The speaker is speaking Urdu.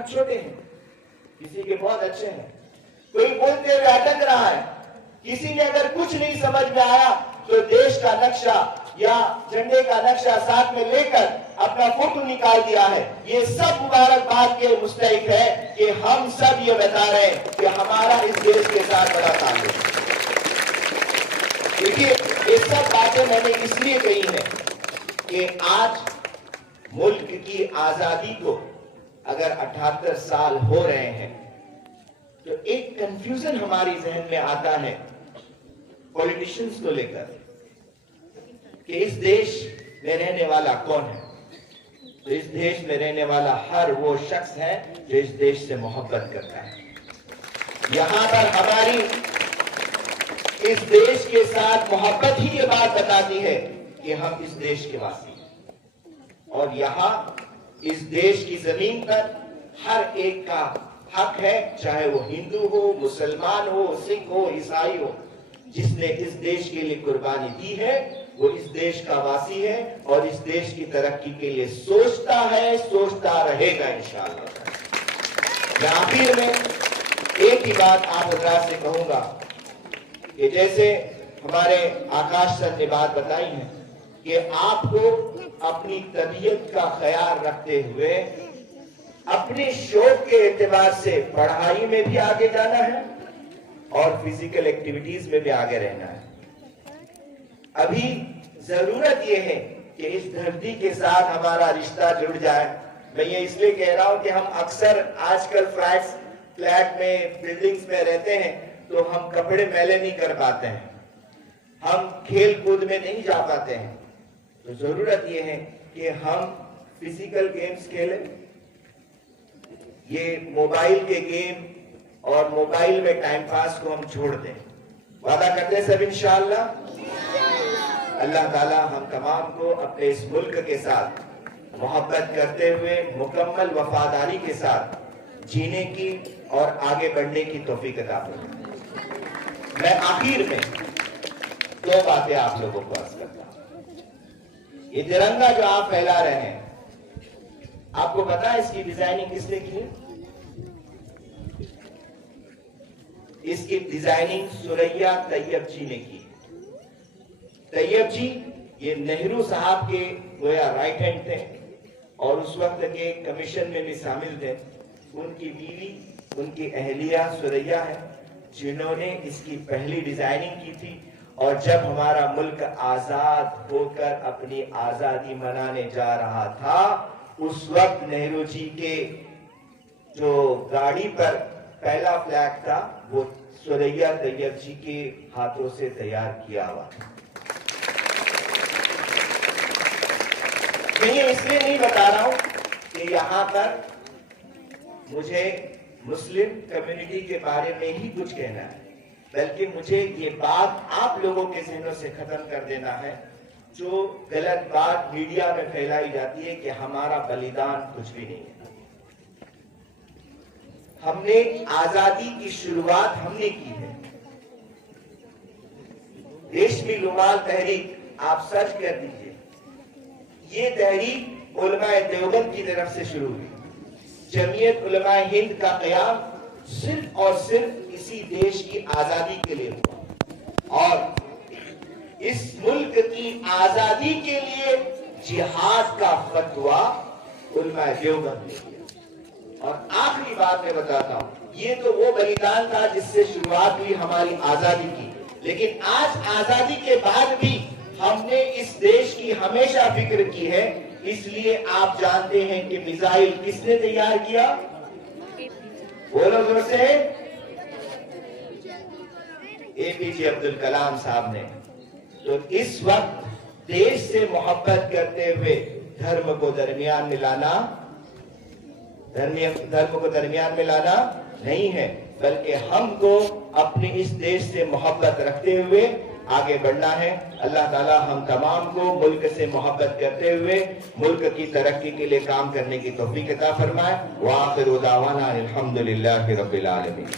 بہت چھوٹے ہیں, کسی کے بہت اچھے ہیں, کوئی بولتے ہوئے اٹک رہا ہے, کسی نے اگر کچھ نہیں سمجھ میں آیا تو دیش کا نقشہ یا جھنڈے کا نقشہ ساتھ میں لے کر اپنا فوٹو نکال دیا ہے. یہ سب مبارکباد کے مستحق ہے کہ ہم سب یہ بتا رہے ہیں کہ ہمارا اس دیش کے ساتھ بڑا تعلق ہے. دیکھیے, یہ سب باتیں میں نے اس لیے کہی ہیں کہ آج ملک کی آزادی کو اگر 78 سال ہو رہے ہیں تو ایک کنفیوژن ہماری ذہن میں آتا ہے پولیٹیشنز کو لے کر کہ اس دیش میں رہنے والا کون ہے. تو اس دیش میں رہنے والا ہر وہ شخص ہے جو اس دیش سے محبت کرتا ہے. یہاں پر ہماری اس دیش کے ساتھ محبت ہی یہ بات بتاتی ہے کہ ہم اس دیش کے واسی ہیں, اور یہاں اس دیش کی زمین پر ہر ایک کا حق ہے, چاہے وہ ہندو ہو, مسلمان ہو, سکھ ہو, عیسائی ہو. جس نے اس دیش کے لیے قربانی دی ہے وہ اس دیش کا واسی ہے اور اس دیش کی ترقی کے لیے سوچتا ہے, سوچتا رہے گا انشاءاللہ. میں آخر میں ایک ہی بات آپ حضرات سے کہوں گا کہ جیسے ہمارے آکاش سر نے بات بتائی ہے کہ آپ کو اپنی طبیعت کا خیال رکھتے ہوئے اپنے شوق کے اعتبار سے پڑھائی میں بھی آگے جانا ہے اور فزیکل ایکٹیویٹیز میں بھی آگے رہنا ہے. ابھی ضرورت یہ ہے کہ اس دھرتی کے ساتھ ہمارا رشتہ جڑ جائے. میں یہ اس لیے کہہ رہا ہوں کہ ہم اکثر آج کل فلیٹ میں, بلڈنگز میں رہتے ہیں تو ہم کپڑے میلے نہیں کر پاتے ہیں, ہم کھیل کود میں نہیں جا پاتے ہیں. تو ضرورت یہ ہے کہ ہم فزیکل گیمز کھیلیں, یہ موبائل کے گیم اور موبائل میں ٹائم پاس کو ہم چھوڑ دیں. وعدہ کرتے ہیں سب انشاءاللہ. اللہ تعالی ہم تمام کو اپنے اس ملک کے ساتھ محبت کرتے ہوئے مکمل وفاداری کے ساتھ جینے کی اور آگے بڑھنے کی توفیق عطا فرمائے. میں آخر میں دو باتیں آپ لوگوں کو عرض کرتا ہوں. یہ ترنگا جو آپ پھیلا رہے ہیں, آپ کو پتا ہے اس کی ڈیزائننگ کس نے کی ہے؟ اس کی ڈیزائننگ سریا طیب جی نے کی. طیب جی یہ نہرو صاحب کے گویا رائٹ ہینڈ تھے اور اس وقت کے کمیشن میں بھی شامل تھے. ان کی بیوی, ان کی اہلیہ سریا ہے جنہوں نے اس کی پہلی ڈیزائننگ کی تھی. اور جب ہمارا ملک آزاد ہو کر اپنی آزادی منانے جا رہا تھا اس وقت نہرو جی کے جو گاڑی پر پہلا فلیگ تھا وہ سریا طیب جی کے ہاتھوں سے تیار کیا ہوا تھا. میں یہ اس لیے نہیں بتا رہا ہوں کہ یہاں پر مجھے مسلم کمیونٹی کے بارے میں ہی کچھ کہنا ہے, بلکہ مجھے یہ بات آپ لوگوں کے ذہنوں سے ختم کر دینا ہے جو غلط بات میڈیا میں پھیلائی جاتی ہے کہ ہمارا بلیدان کچھ بھی نہیں ہے. ہم نے آزادی کی شروعات ہم نے کی ہے. ریشمی رومال تحریک آپ سرچ کر دیجئے, یہ تحریک علماء دیوبند کی طرف سے شروع ہوئی. جمعیت علماء ہند کا قیام صرف اور صرف اسی دیش کی آزادی کے لیے ہوا اور اس ملک کی آزادی کے لیے جہاد کا فتویٰ علماء دیوبند نے کیا. اور آخری بات میں بتاتا ہوں, یہ تو وہ بلیدان تھا جس سے شروعات ہوئی ہماری آزادی کی, لیکن آج آزادی کے بعد بھی ہم نے اس دیش کی ہمیشہ فکر کی ہے. اس لیے آپ جانتے ہیں کہ میزائل کس نے تیار کیا؟ بولو زور سے, اے پی جے عبد الکلام صاحب نے. تو اس وقت دیش سے محبت کرتے ہوئے دھرم کو درمیان میں لانا نہیں ہے, بلکہ ہم کو اپنے اس دیش سے محبت رکھتے ہوئے آگے بڑھنا ہے. اللہ تعالی ہم تمام کو ملک سے محبت کرتے ہوئے ملک کی ترقی کے لیے کام کرنے کی توفیق عطا فرمائے. وآخر دعوانا الحمدللہ رب العالمین.